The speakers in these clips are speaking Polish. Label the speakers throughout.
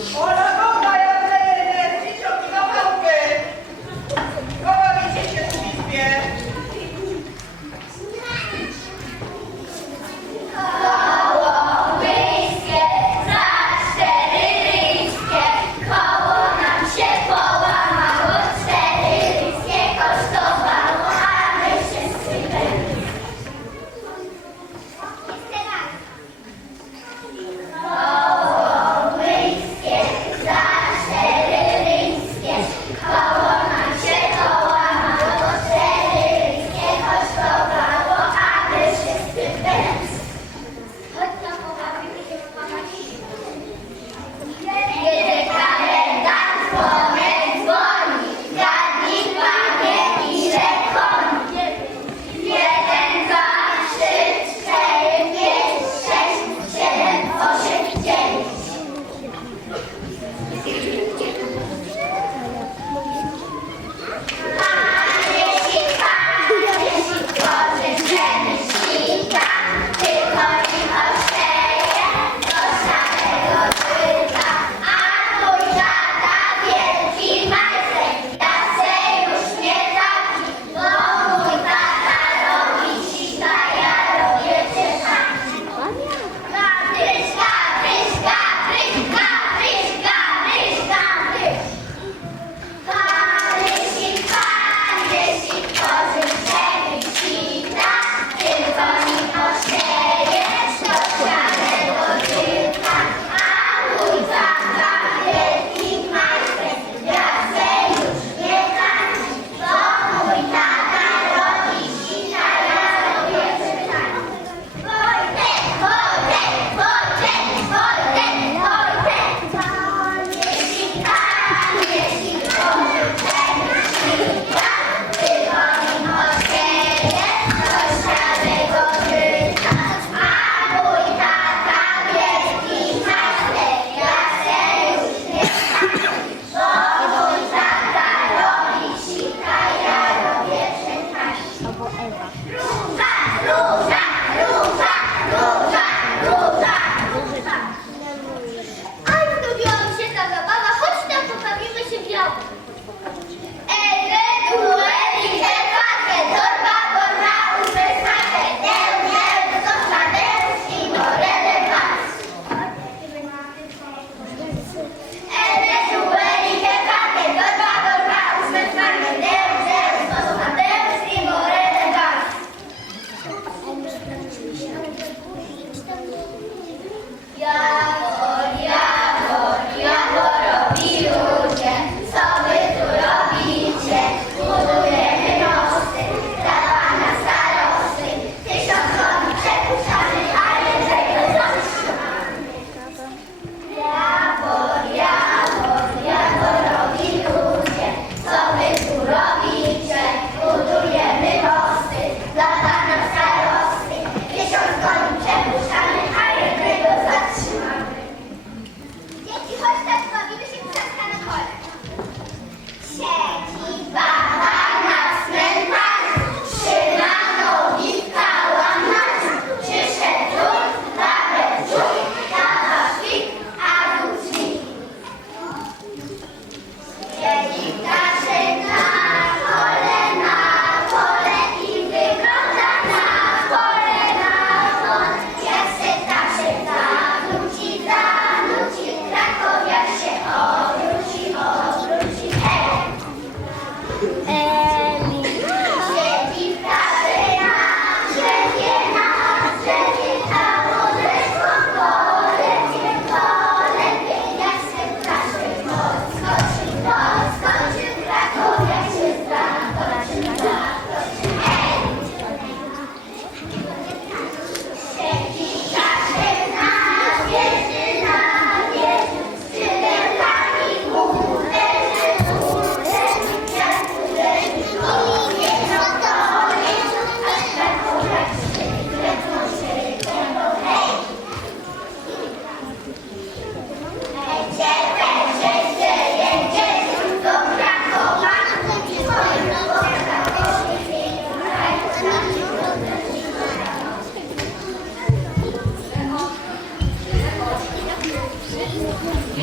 Speaker 1: Ora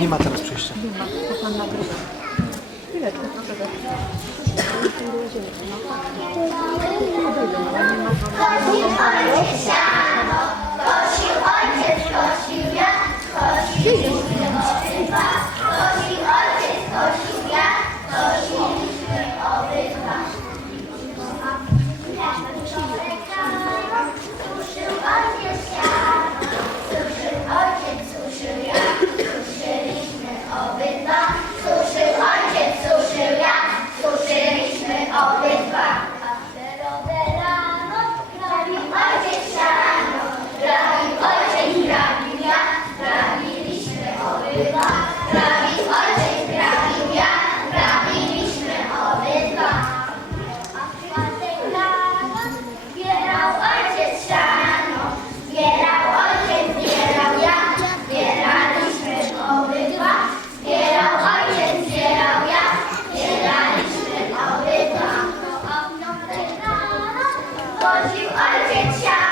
Speaker 2: Nie ma teraz przejścia.
Speaker 3: Nie ma, bo
Speaker 1: pan nagrywa. Chwileczkę, proszę bardzo. No, tak, tak. You are ojciec siadł.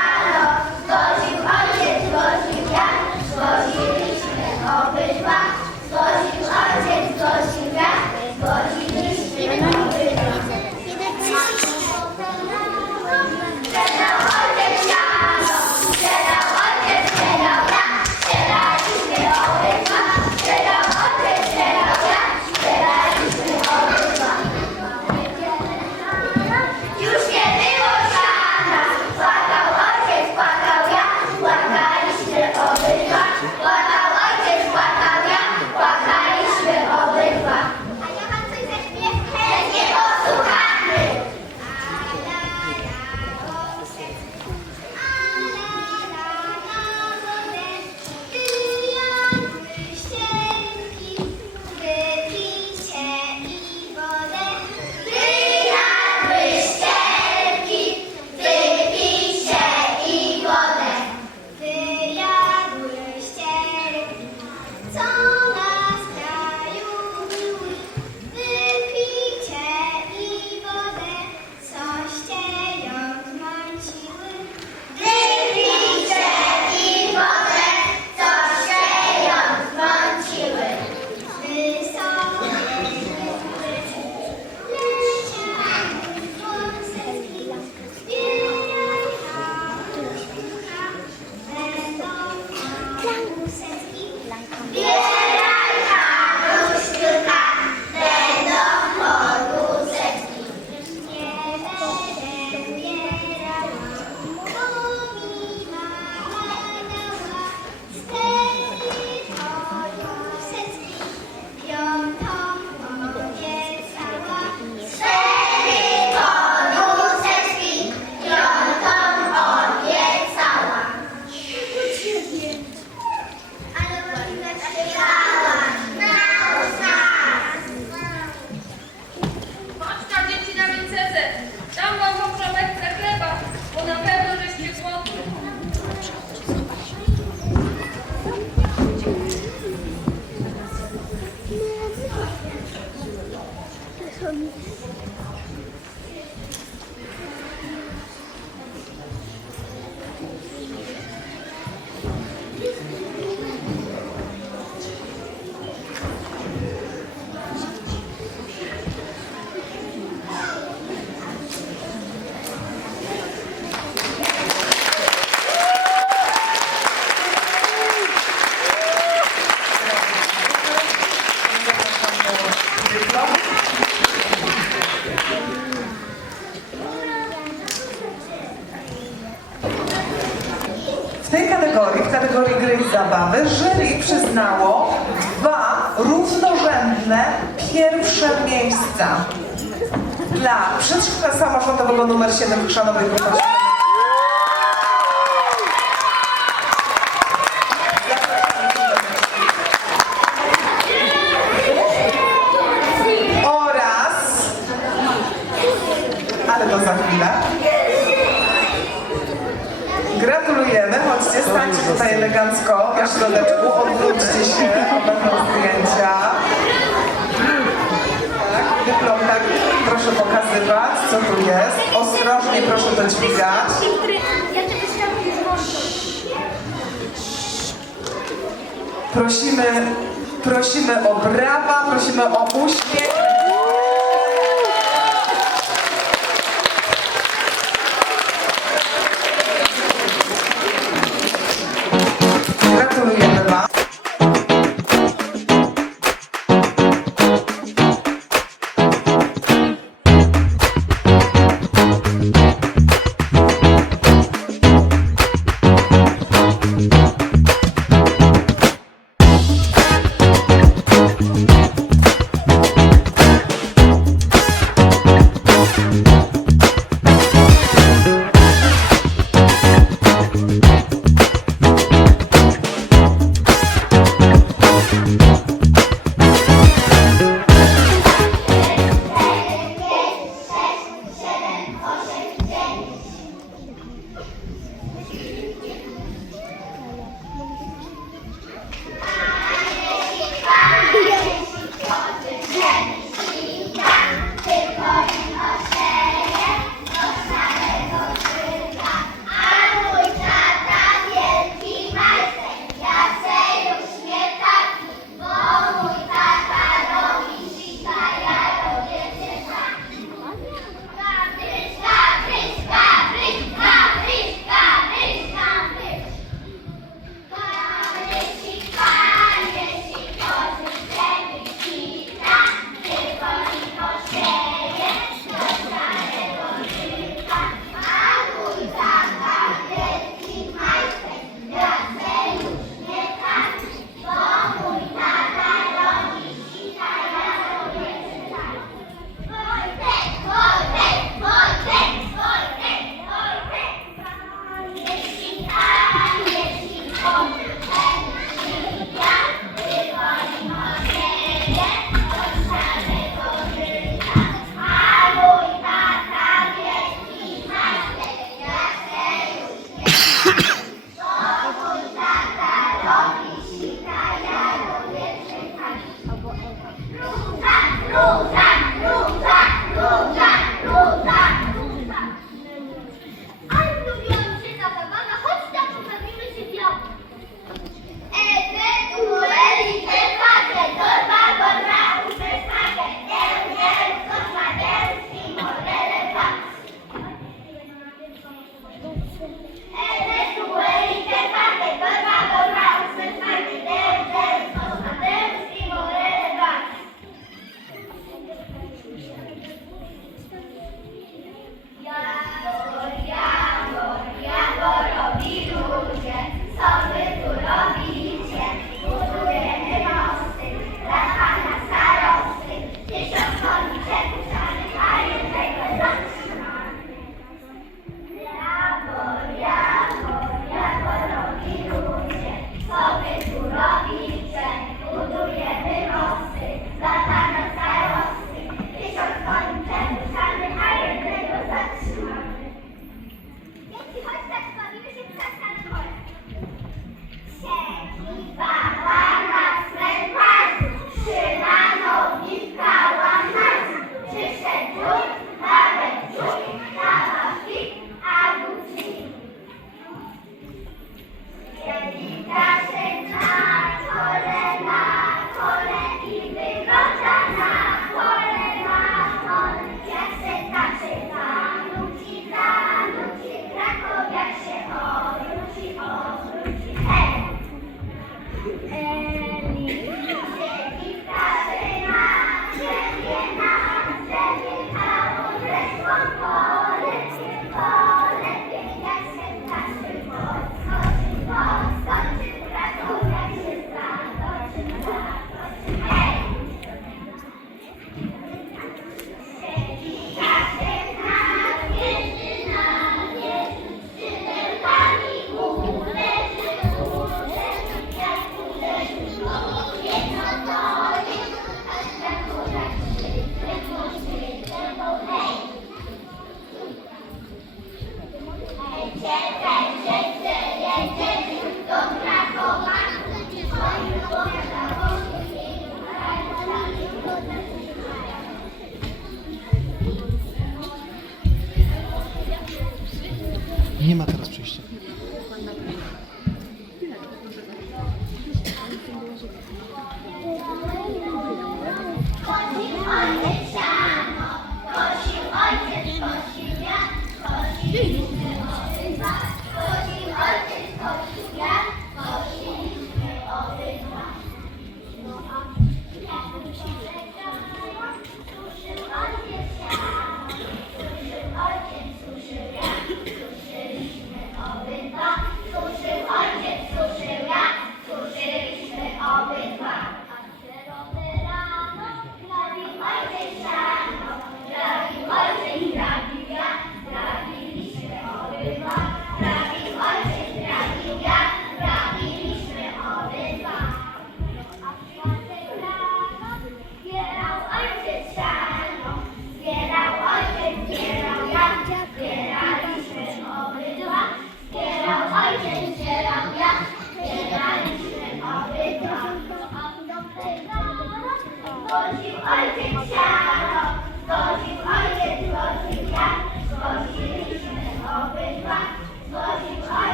Speaker 1: 可
Speaker 4: 사. tej kategorii, w kategorii gry i zabawy, jury przyznało dwa równorzędne pierwsze miejsca. Dla Przedszkola Samorządowego nr 7 Krzanowej Grupa pokazywać, co tu jest. Ostrożnie proszę to dźwigać. Prosimy, prosimy o brawa, prosimy o uśmiech.
Speaker 1: rules. Nie
Speaker 5: ma teraz.